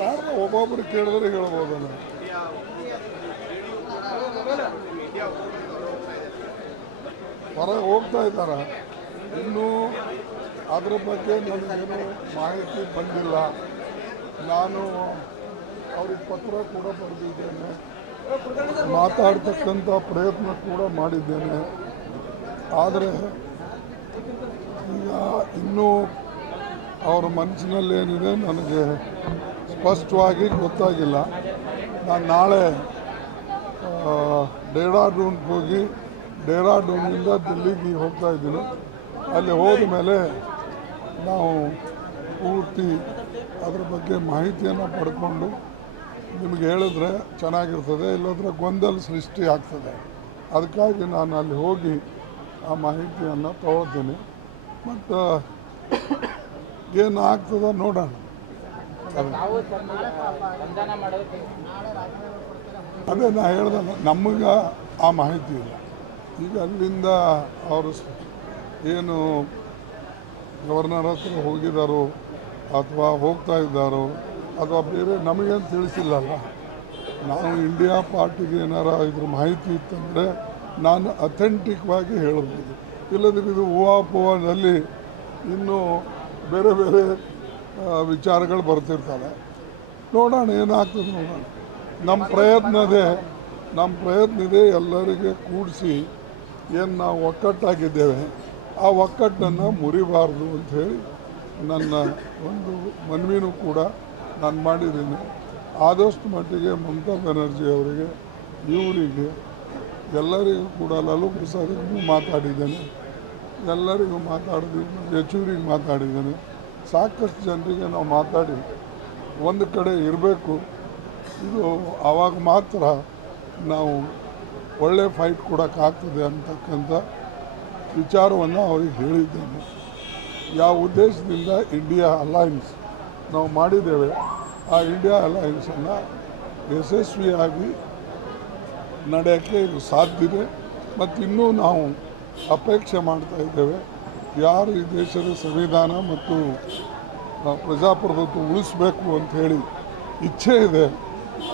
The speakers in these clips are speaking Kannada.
ಯಾರು ಒಬ್ಬೊಬ್ರು ಕೇಳಿದ್ರೆ ಹೇಳ್ಬೋದು ಹೊರ ಹೋಗ್ತಾ ಇದ್ದಾರೆ ಇನ್ನೂ ಅದ್ರ ಬಗ್ಗೆ ನನಗೇನು ಮಾಹಿತಿ ಬಂದಿಲ್ಲ ನಾನು ಅವ್ರಿಗೆ ಪತ್ರ ಕೂಡ ಬರೆದಿದ್ದೇನೆ ಮಾತಾಡ್ತಕ್ಕಂಥ ಪ್ರಯತ್ನ ಕೂಡ ಮಾಡಿದ್ದೇನೆ ಆದರೆ ಈಗ ಇನ್ನೂ ಅವರ ಮನಸ್ಸಿನಲ್ಲಿ ಏನಿದೆ ನನಗೆ ಸ್ಪಷ್ಟವಾಗಿ ಗೊತ್ತಾಗಿಲ್ಲ ನಾನು ನಾಳೆ ಡೇರಾಡೂನ್ಗೆ ಹೋಗಿ ಡೇರಾಡೂನಿಂದ ದಿಲ್ಲಿಗೆ ಹೋಗ್ತಾ ಇದ್ದೀನಿ ಅಲ್ಲಿ ಹೋದ ಮೇಲೆ ನಾವು ಪೂರ್ತಿ ಅದರ ಬಗ್ಗೆ ಮಾಹಿತಿಯನ್ನು ಪಡ್ಕೊಂಡು ನಿಮಗೆ ಹೇಳಿದ್ರೆ ಚೆನ್ನಾಗಿರ್ತದೆ ಇಲ್ಲದ್ರೆ ಗೊಂದಲ ಸೃಷ್ಟಿ ಆಗ್ತದೆ ಅದಕ್ಕಾಗಿ ನಾನು ಅಲ್ಲಿ ಹೋಗಿ ಆ ಮಾಹಿತಿಯನ್ನು ತಗೋತೀನಿ ಮತ್ತು ಏನು ಆಗ್ತದ ನೋಡೋಣ ಅದೇ ನಾ ಹೇಳ್ದ ನಮಗೆ ಆ ಮಾಹಿತಿ ಇಲ್ಲ ಈಗ ಅಲ್ಲಿಂದ ಅವರು ಏನು ಗವರ್ನರ್ ಹತ್ರ ಹೋಗಿದ್ದಾರೋ ಅಥವಾ ಹೋಗ್ತಾ ಇದ್ದಾರೋ ಅಥವಾ ಬೇರೆ ನಮಗೇನು ತಿಳಿಸಿಲ್ಲಲ್ಲ ನಾನು ಇಂಡಿಯಾ ಪಾರ್ಟಿಗೆ ಏನಾರ ಇದ್ರ ಮಾಹಿತಿ ಇತ್ತಂದರೆ ನಾನು ಅಥೆಂಟಿಕ್ವಾಗಿ ಹೇಳಬಹುದು ಇಲ್ಲದ್ರೆ ಇದು ಹೂವಾ ಪೂವಾದಲ್ಲಿ ಇನ್ನೂ ಬೇರೆ ಬೇರೆ ವಿಚಾರಗಳು ಬರ್ತಿರ್ತಾರೆ ನೋಡೋಣ ಏನಾಗ್ತದೆ ನೋಡೋಣ ನಮ್ಮ ಪ್ರಯತ್ನ ಇದೆ ನಮ್ಮ ಪ್ರಯತ್ನ ಇದೆ ಎಲ್ಲರಿಗೆ ಕೂಡಿಸಿ ಏನು ನಾವು ಒಕ್ಕಟ್ಟಾಗಿದ್ದೇವೆ ಆ ಒಕ್ಕಟ್ಟನ್ನು ಮುರಿಬಾರ್ದು ಅಂಥೇಳಿ ನನ್ನ ಒಂದು ಮನವಿನೂ ಕೂಡ ನಾನು ಮಾಡಿದ್ದೀನಿ ಆದಷ್ಟು ಮಟ್ಟಿಗೆ ಮಮತಾ ಬ್ಯಾನರ್ಜಿ ಅವರಿಗೆ ಇವರಿಗೆ ಎಲ್ಲರಿಗೂ ಕೂಡ ಲಲು ಪ್ರಸಾದ್ ಮಾತಾಡಿದ್ದೇನೆ ಎಲ್ಲರಿಗೂ ಮಾತಾಡೋದಿಲ್ಲ ಯಚೂರಿಗೆ ಮಾತಾಡಿದ್ದೀನಿ ಸಾಕಷ್ಟು ಜನರಿಗೆ ನಾವು ಮಾತಾಡಿ ಒಂದು ಕಡೆ ಇರಬೇಕು ಇದು ಆವಾಗ ಮಾತ್ರ ನಾವು ಒಳ್ಳೆ ಫೈಟ್ ಕೊಡೋಕ್ಕಾಗ್ತದೆ ಅಂತಕ್ಕಂಥ ವಿಚಾರವನ್ನು ಅವ್ರಿಗೆ ಹೇಳಿದ್ದೇನೆ ಯಾವ ಉದ್ದೇಶದಿಂದ ಇಂಡಿಯಾ ಅಲಯನ್ಸ್ ನಾವು ಮಾಡಿದ್ದೇವೆ ಆ ಇಂಡಿಯಾ ಅಲಯನ್ಸನ್ನು ಯಶಸ್ವಿಯಾಗಿ ನಡೆಯೋಕ್ಕೆ ಇದು ಇದೆ ಮತ್ತು ಇನ್ನೂ ನಾವು ಅಪೇಕ್ಷೆ ಮಾಡ್ತಾ ಇದ್ದೇವೆ ಯಾರು ಈ ದೇಶದ ಸಂವಿಧಾನ ಮತ್ತು ಪ್ರಜಾಪ್ರಭುತ್ವ ಉಳಿಸಬೇಕು ಅಂತ ಹೇಳಿ ಇಚ್ಛೆ ಇದೆ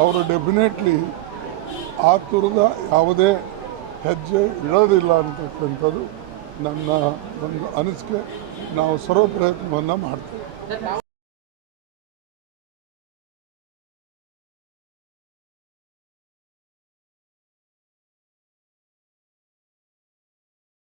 ಅವರು ಡೆಫಿನೆಟ್ಲಿ ಆ ಥರದ ಯಾವುದೇ ಹೆಜ್ಜೆ ಇಡೋದಿಲ್ಲ ಅಂತಕ್ಕಂಥದ್ದು ನನ್ನ ಒಂದು ಅನಿಸಿಕೆ ನಾವು ಸರ್ವ ಪ್ರಯತ್ನವನ್ನು ಮಾಡ್ತೇವೆ